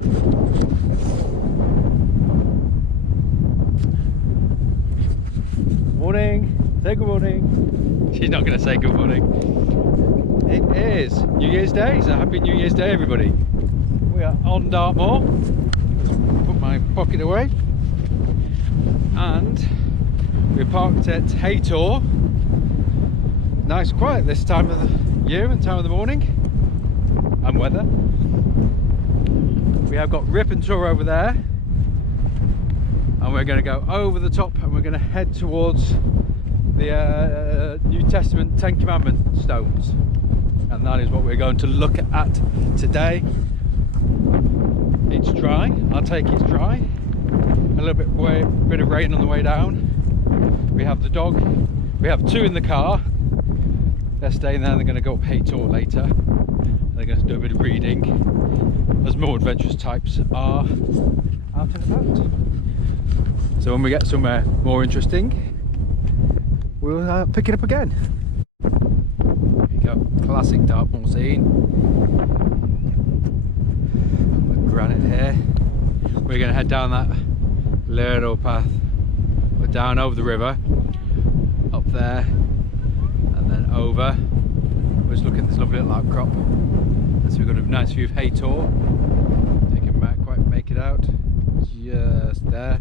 Morning. Say good morning. She's not going to say good morning. It is New Year's Day, so happy New Year's Day, everybody. We are on Dartmoor. Put my pocket away. And we're parked at Haytor. Nice quiet this time of the year and time of the morning and weather. We have got Rip and Tour over there, and we're going to go over the top and we're going to head towards the New Testament 10 Commandment stones, and that is what we're going to look at today. It's dry, I'll take it's dry. A little bit of rain on the way down. We have the dog, we have two in the car. They're staying there. They're going to go up Haytor later. They're going to do a bit of reading, as more adventurous types are out and about. So when we get somewhere more interesting, we'll pick it up again. There you go, classic Dartmoor scene. The granite here. We're going to head down that little path. We're down over the river, up there, and then over. We're just looking at this lovely little outcrop. And so we've got a nice view of Haytor. You can quite make it out. Just there.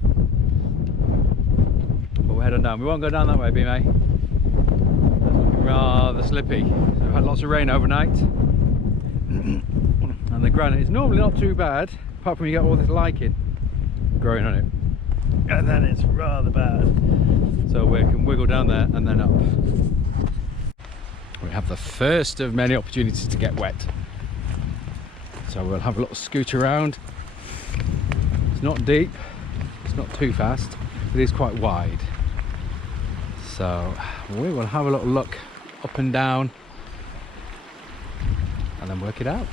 But we're heading down. We won't go down that way, B-May. That's looking rather slippy. So we've had lots of rain overnight. And the granite is normally not too bad, apart from you get all this lichen growing on it. And then it's rather bad. So we can wiggle down there and then up. We have the first of many opportunities to get wet. So we'll have a little scoot around. It's not deep, it's not too fast, but it is quite wide. So we will have a little look up and down and then work it out.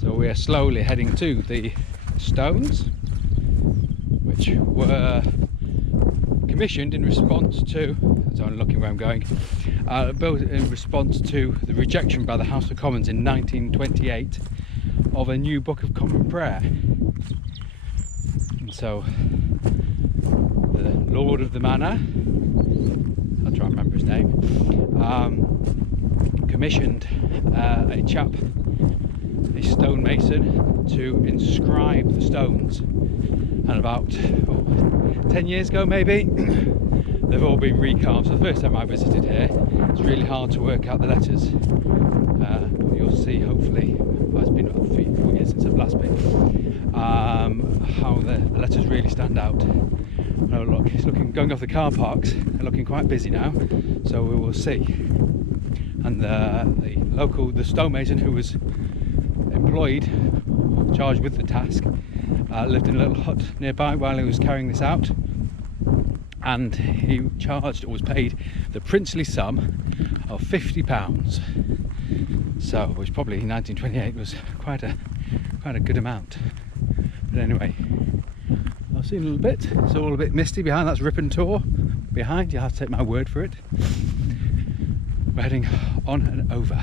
So we are slowly heading to the stones, which were commissioned in response to, so I'm looking where I'm going, built in response to the rejection by the House of Commons in 1928 of a new Book of Common Prayer. And so the Lord of the Manor, I'll try and remember his name, commissioned a chap, a stonemason, to inscribe the stones. And about 10 years ago maybe, they've all been recarved. So the first time I visited here, it's really hard to work out the letters. You'll see, hopefully, well, it's been about 3-4 years since I've last been, how the letters really stand out. Oh look, it's going off the car parks, they're looking quite busy now, so we will see. And the stonemason who was employed, charged with the task, lived in a little hut nearby while he was carrying this out, and he charged, or was paid, the princely sum of £50. So, which probably in 1928 was quite a good amount. But anyway, I've seen a little bit. It's all a bit misty behind. That's Rip and Tour behind. You have to take my word for it. We're heading on and over.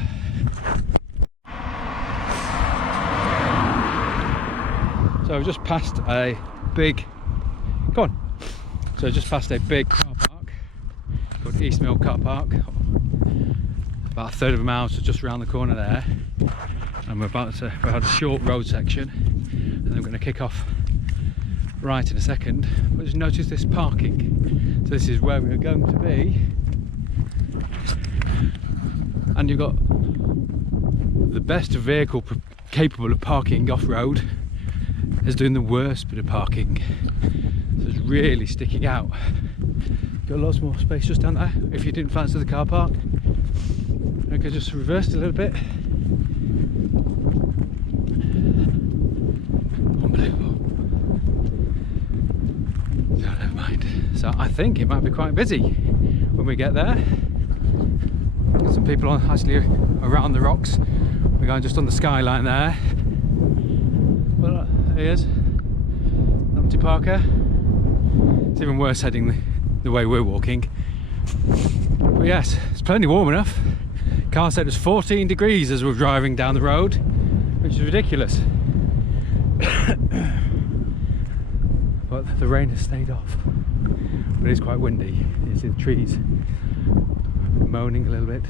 So I've just passed a big, car park called East Mill Car Park. About a third of a mile, so just around the corner there. And we've had a short road section, and then we're going to kick off right in a second. But just notice this parking. So this is where we're going to be. And you've got the best vehicle capable of parking off-road is doing the worst bit of parking. So it's really sticking out. Got lots more space just down there if you didn't fancy the car park. I could just reverse it a little bit. Unbelievable. So never mind. So I think it might be quite busy when we get there. Got some people actually around the rocks. We're going just on the skyline there. Well, there he is. Empty Parker. It's even worse heading the way we're walking. But yes, it's plenty warm enough. Car said it was 14 degrees as we were driving down the road, which is ridiculous. But the rain has stayed off. But it is quite windy. You see the trees moaning a little bit.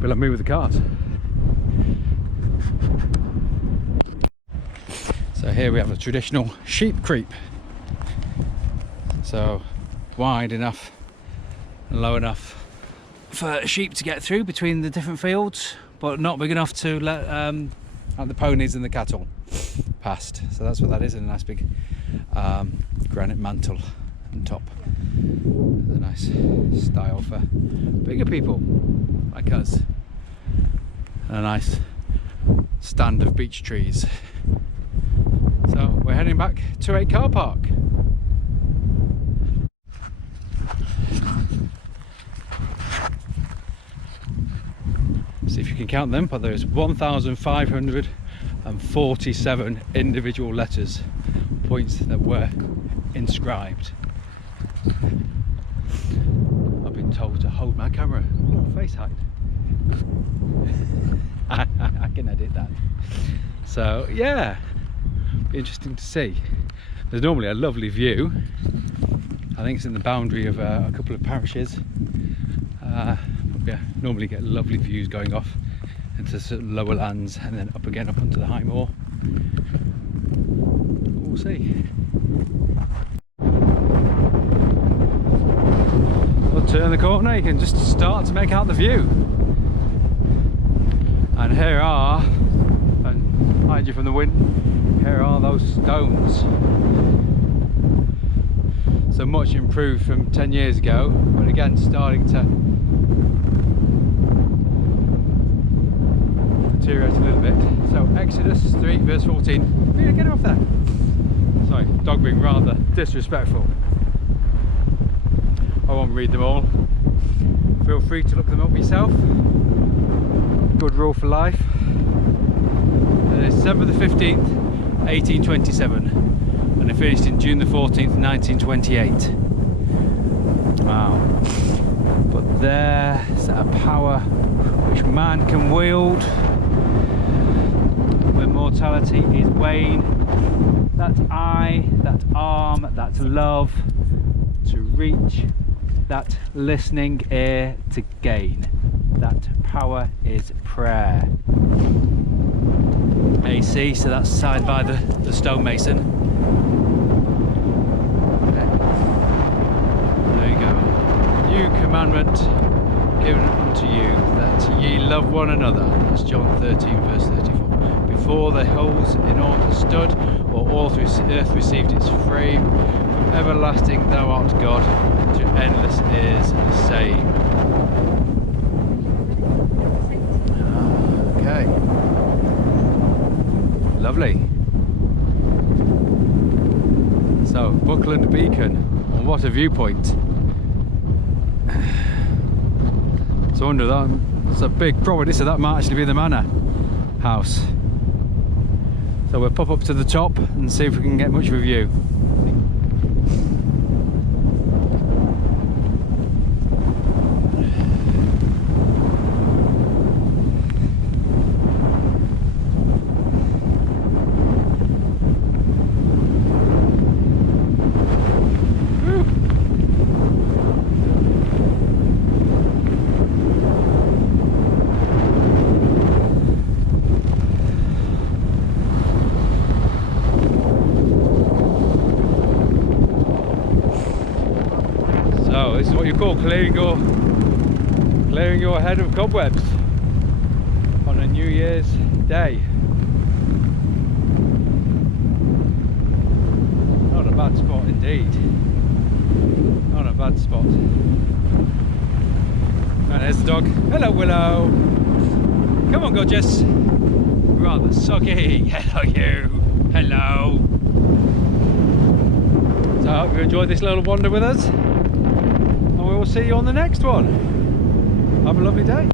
But I'll move with the cars. So here we have the traditional sheep creep. So wide enough and low enough for sheep to get through between the different fields, but not big enough to let like the ponies and the cattle past. So that's what that is, in a nice big granite mantle on top. It's a nice style for bigger people like us. And a nice stand of beech trees. So we're heading back to a car park. See if you can count them, but there's 1,547 individual letters, points that were inscribed. I've been told to hold my camera. Oh, face height. I can edit that. So yeah, be interesting to see. There's normally a lovely view. I think it's in the boundary of a couple of parishes. Yeah, normally get lovely views going off into sort of lower lands and then up again up onto the high moor. We'll see. We'll turn the corner, you can just start to make out the view. And here are, and hide you from the wind, here are those stones. So much improved from 10 years ago, but again starting to deteriorate a little bit. So Exodus 3 verse 14. Yeah, get off there. Sorry, dog being rather disrespectful. I won't read them all. Feel free to look them up yourself. Good rule for life. December the 15th, 1827. And it finished in June the 14th, 1928. Wow. But there's a power which man can wield when mortality is wane. That eye, that arm, that love to reach, that listening ear to gain. That power is prayer. AC, so that's signed by the stonemason. There you go. New commandment given unto you, that ye love one another. That's John 13 verse 34. Before the hills in order stood, or all through earth received its frame, from everlasting thou art God, to endless is the same. Okay. Lovely. So, Buckland Beacon, and what a viewpoint. So under that, it's a big property, so that might actually be the manor house. So we'll pop up to the top and see if we can get much of a view. This is what you call clearing your head of cobwebs on a New Year's Day. Not a bad spot indeed. Not a bad spot. And there's the dog. Hello, Willow. Come on, gorgeous. Rather soggy. Hello, you. Hello. So I hope you enjoyed this little wander with us. And we will see you on the next one. Have a lovely day.